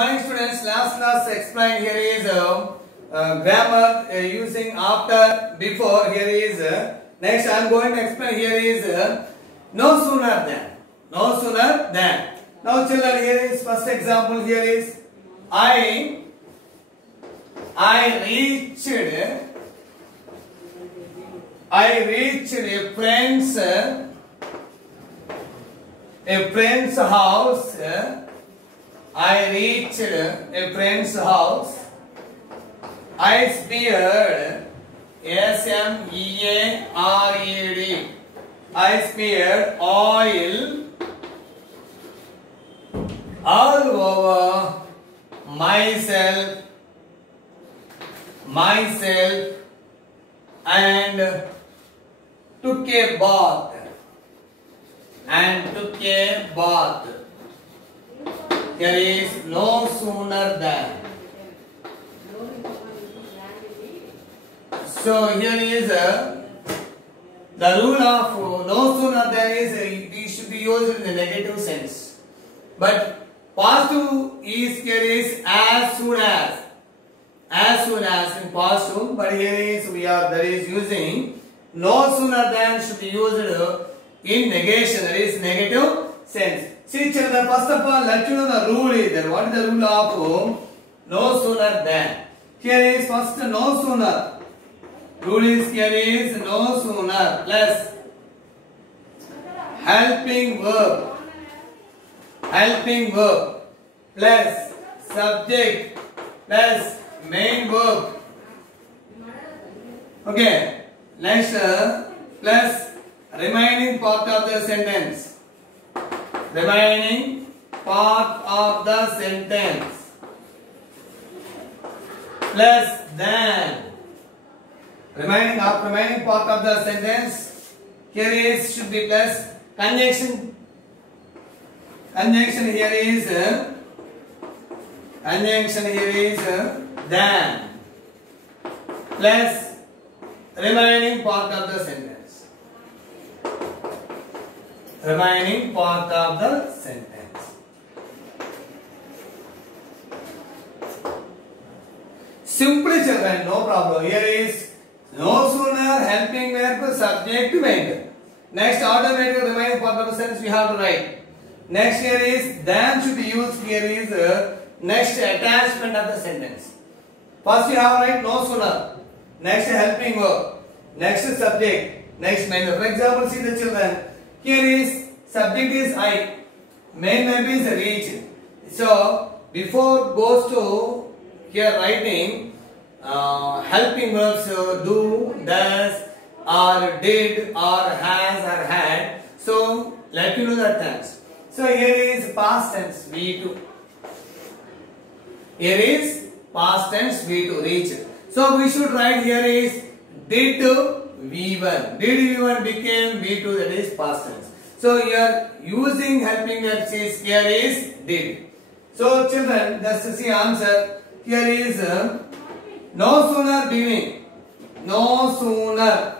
Morning students, last class explained here is grammar using after, before. Here is next I am going to explain here is no sooner than. No sooner than. Now children, here is first example. Here is I reached a friend's house. I reached a friend's house. I spared, S-M-E-A-R-E-D. I spared oil all over myself and took a bath. Here is no sooner than. So here is the rule of no sooner than is it should be used in the negative sense. But positive is here is as soon as in positive. But here is that is using no sooner than should be used in negation, that is negative sense. See children, first of all, let you know the rule is there. What is the rule of no sooner than? Here is first no sooner. Rule is here is no sooner plus helping verb plus subject plus main verb. Okay, next plus remaining part of the sentence. Remaining part of the sentence plus than. Remaining part of the sentence. Here is should be plus conjunction. Conjunction here is than plus remaining part of the sentence. Remaining part of the sentence. Simply children, no problem. Here is no sooner helping verb subject main. Next automatic remaining part of the sentence we have to write. Next here is than should be used. Here is next attachment of the sentence. First we have to write no sooner. Next helping verb. Next subject. Next main verb. For example, see the children. Here is subject is I, main verb is reach. So before goes to here writing helping verbs do, does, or did, or has, or had. So let you know that tense. So here is past tense V2. Here is past tense V2 reach. So we should write here is did V1. Did V1 became V2, that is past tense. So here using helping verbs is here is did. So children, just to see answer. Here is no sooner beginning. No sooner.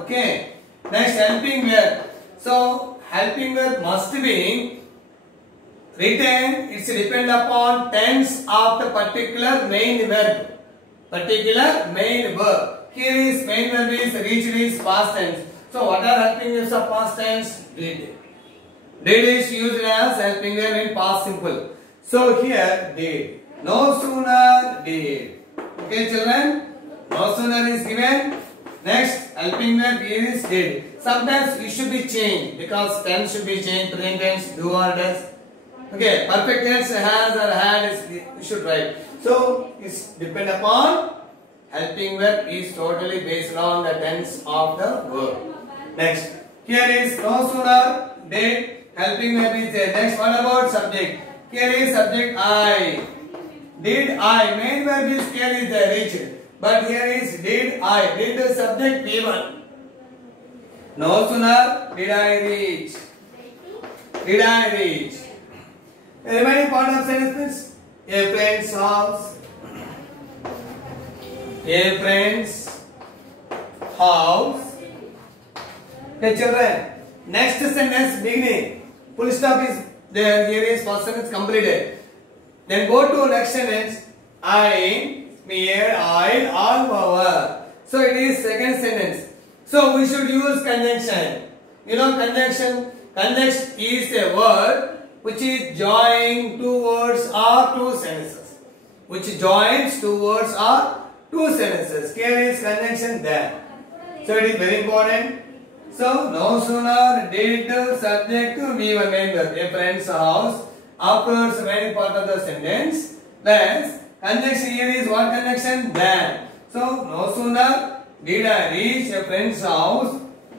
Okay. Next helping verb. So helping verb must be written. It's depend upon tense of the particular main verb. Here is main verb is reached is past tense. So what are helping verbs of past tense? Did. Did is used as helping verb in past simple. So here did. No sooner did. Okay children? No sooner is given. Next helping verb is did. Sometimes it should be changed because tense should be changed. Present tense, do or does. Okay, perfect tense has or had is we should write. So it's depend upon helping verb is totally based on the tense of the verb. Next, here is no sooner did helping verb is there. Next, what about subject? Here is subject I. Did I? Main verb is here is the reach. But here is did I. Did the subject P1. No sooner did I reach. The remaining part of sentence a friend's house. A friend's house. Okay, children. Next sentence beginning. Full stop is There here is first sentence completed. Then go to next sentence. I smeared oil all over. So it is second sentence. So we should use conjunction. You know conjunction. Conjunction is a word which is joining two words or two sentences. Which joins two words or two sentences. Here is conjunction there. So it is very important. So no sooner did subject to V1 main verb, a friend's house, occurs remaining part of the sentence. Plus conjunction here is what conjunction? Than. So no sooner did I reach a friend's house,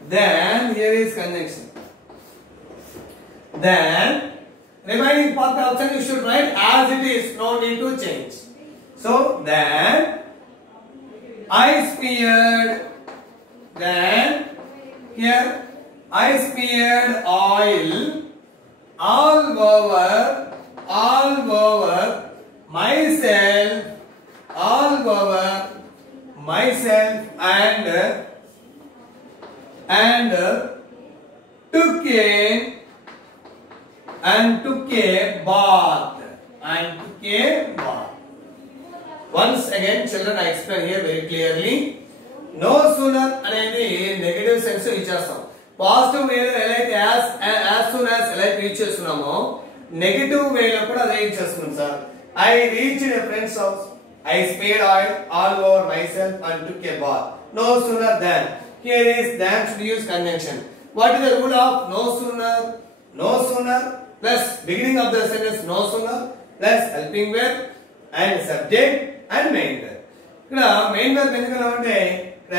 then here is conjunction. Then remaining part of the sentence you should write as it is, no need to change. So then I smeared, then here I smeared oil all over myself, all over myself, and took a bath, Once again, children, I explain here very clearly. No sooner అనేది negative sense ఇచ్చేస్తాం. Positive way లో ఎలా as soon as ఎలా reach చేస్తున్నామో negative way లో కూడా అదే ఇచ్చేస్తున్నాం sir. I reached a friend's house. I smeared oil all over myself and took a bath. No sooner than. Here is than should use conjunction. What is the rule of no sooner? No sooner plus beginning of the sentence no sooner plus helping verb and subject and main verb. ఇక్కడ main verb ఎందుకలా ఉంటే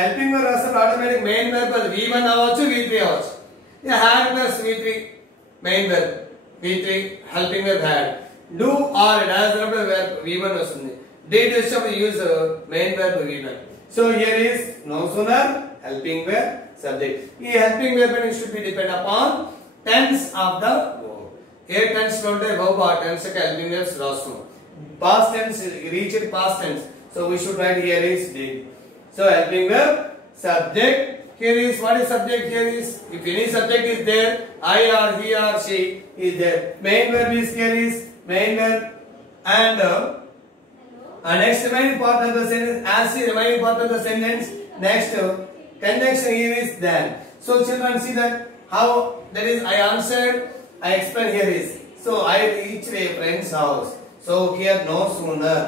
helping verb రాస్తే automatic main verb అది V1 అవ్వచ్చు V3 అవ్వచ్చు. ఇది had plus V3 main verb V3 helping verb had. Do or does అన్నప్పుడు verb V1 వస్తుంది. Did వచ్చినప్పుడు use main verb V1. So here is no sooner helping verb subject. ఈ helping verb should be depend upon tense of the verb. A tense లో ఉంటే verb ఆ tense కి helping verbs రాస్తాం. Past tense reached past tense. So we should write here is did. So helping verb subject. Here is what is subject? Here is if any subject is there, I or he or she is there. Main verb is here is main verb and next remaining part of the sentence as the remaining part of the sentence. Next conjunction here is then. So children see that how that is I answered. I explained here is. So I reached a friend's house. So here no sooner.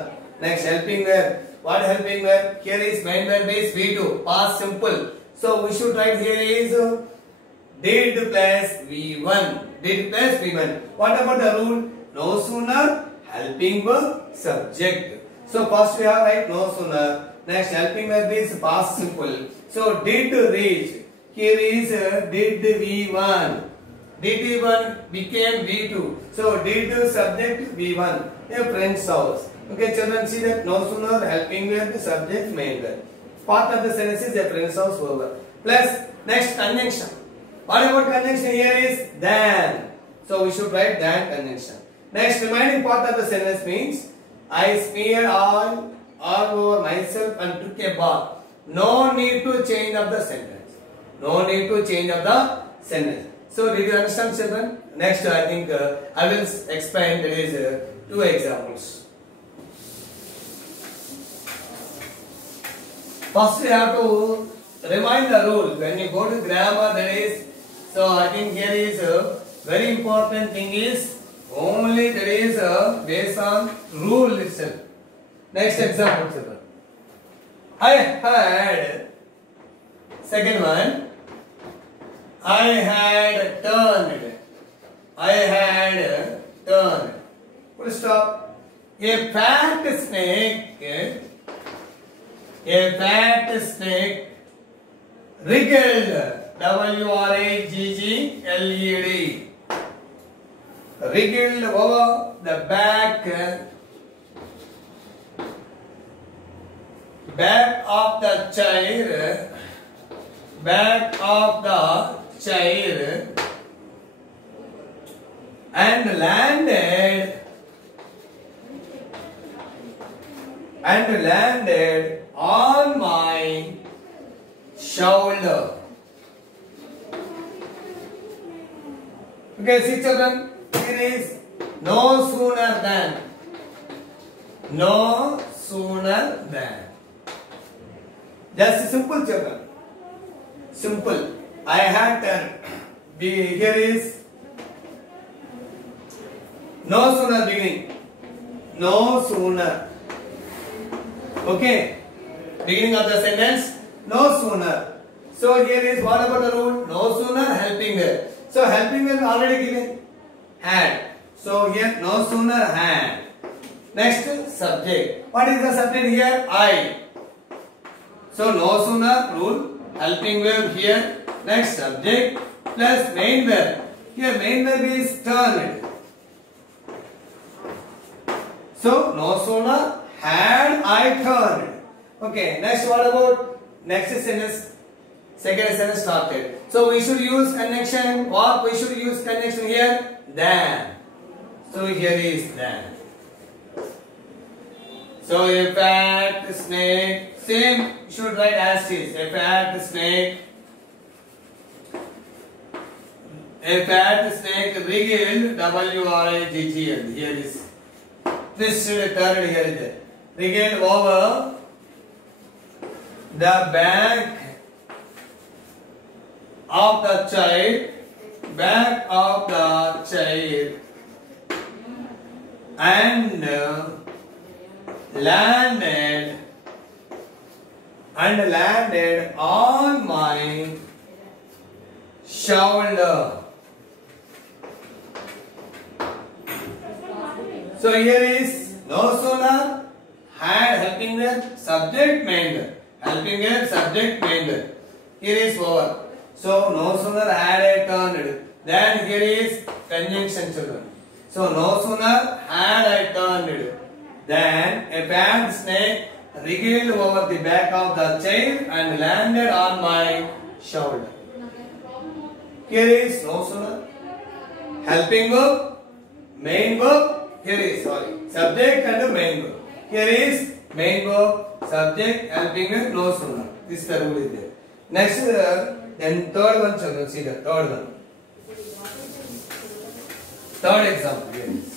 Next helping verb. What helping verb? Here is main verb is V2 past simple. So we should write here is did plus V1. Did plus V1. What about the rule? No sooner helping verb subject. So first we have write no sooner. Next helping verb is past simple. So did reach. Here is did V1. Did V1 became V2. So did subject V1. A friend's house. Okay, children, see that no sooner helping verb subject main verb. Part of the sentence is a friend's house verb. Plus next conjunction. What about conjunction? Here is than. So we should write than conjunction. Next remaining part of the sentence means I smeared oil all over myself and took a bath. No need to change of the sentence. No need to change of the sentence. So did you understand, children? Next I think I will explain there is two examples. First we have to remind the rule. When you go to grammar there is, so I think here is a very important thing is only there is based on rule itself. Next example, children. I had, second one, I had turned. I had turned. Full stop. A fat snake wriggled. W-R-A-G-G-L-E-D. Wriggled over the back of the chair. Back of the chair and landed on my shoulder. Okay, see children, here is no sooner than. No sooner than. Just simple children. Simple. I had turned. Here is no sooner beginning. No sooner. Okay. Beginning of the sentence. No sooner. So here is what about the rule? No sooner helping her. So helping her already given. Had. So here no sooner had. Next subject. What is the subject here? I. So no sooner rule. Helping verb here. Next subject plus main verb. Here main verb is turned. So no sooner had I turned. Okay. Next what about next sentence? Second sentence started. So we should use connection. What we should use connection here? Than. So here is than. So a fat snake. Same should write as is. A fat snake. A fat snake wriggled. W-R-I-G-G-L. Here is twisted, turned. Here is it. Wriggled over the back of the child, back of the child, and landed on my shoulder. So here is no sooner had helping verb subject main verb. Helping verb subject main verb. Here is over. So no sooner had I turned. Then here is conjunction children. So no sooner had I turned than a fat snake wriggled over the back of the child and landed on my shoulder. Here is no sooner. Helping verb, main verb. Here is subject and main verb. Here is main verb, subject, helping verb, no sooner. This the rule is there. Next, then third one, children. See the third one. Third example. Here is.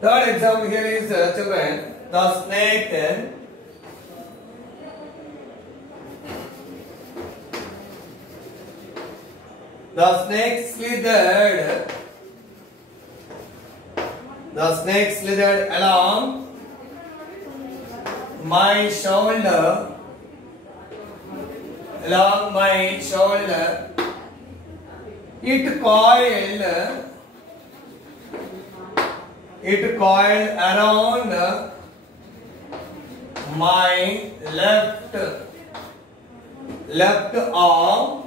Third example here is children. The snake then. The snake slithered. The snake slithered along my shoulder. Along my shoulder. It coiled around my left arm.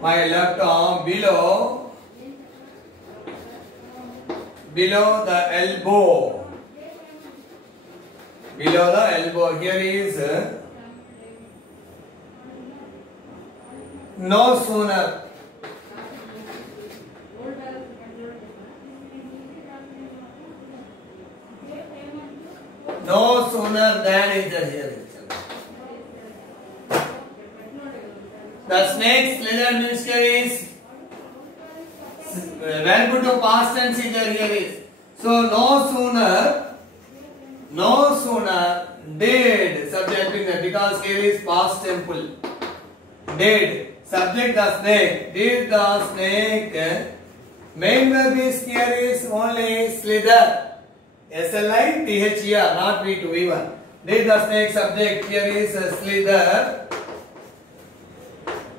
My left arm below the elbow. Below the elbow. Here is no sooner. No sooner than is there here. The snake slithered means here is verb to past tense is there here is. So no sooner did subject because here is past simple. Did subject the snake. Did the snake. Main verb is here is only slither. S-L-I-T-H-E-R, not V2 V1. Did the snake subject. Here is slither.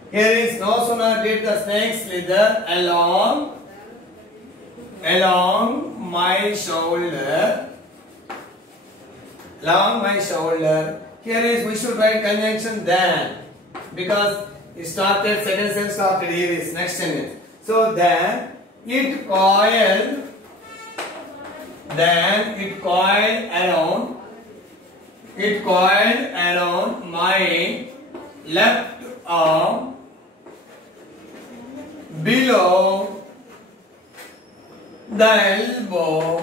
Here is no sooner did the snake slither along my shoulder. Along my shoulder. Here is we should write conjunction than because it started second sentence started here is next sentence. So then it coiled around my left arm below the elbow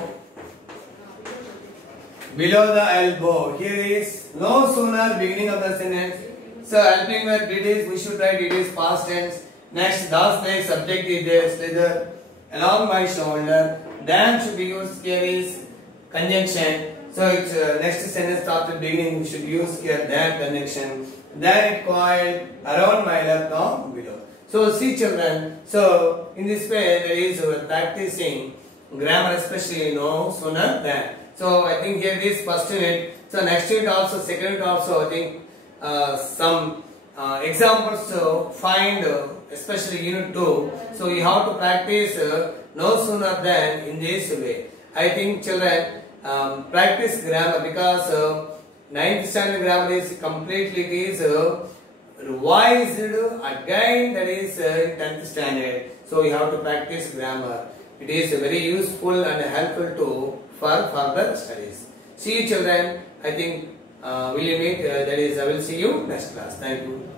below the elbow. Here is no sooner beginning of the sentence. So helping verb did is, we should write it is past tense. Next, thus like subject is there, slither along my shoulder. Then should be used here is conjunction. So it's next sentence starts with beginning. We should use here that conjunction. Then it coiled around my left arm below. So see children. So in this way there is practicing grammar, especially no sooner than. So I think here this first unit. So next unit also, second unit also, I think some examples to find, especially unit 2. So you have to practice no sooner than in this way. I think children practice grammar because 9th standard grammar is completely revised again, that is in 10th standard. So you have to practice grammar. It is very useful and helpful to for further studies. See you children. I think will you meet? That is, I will see you next class. Thank you.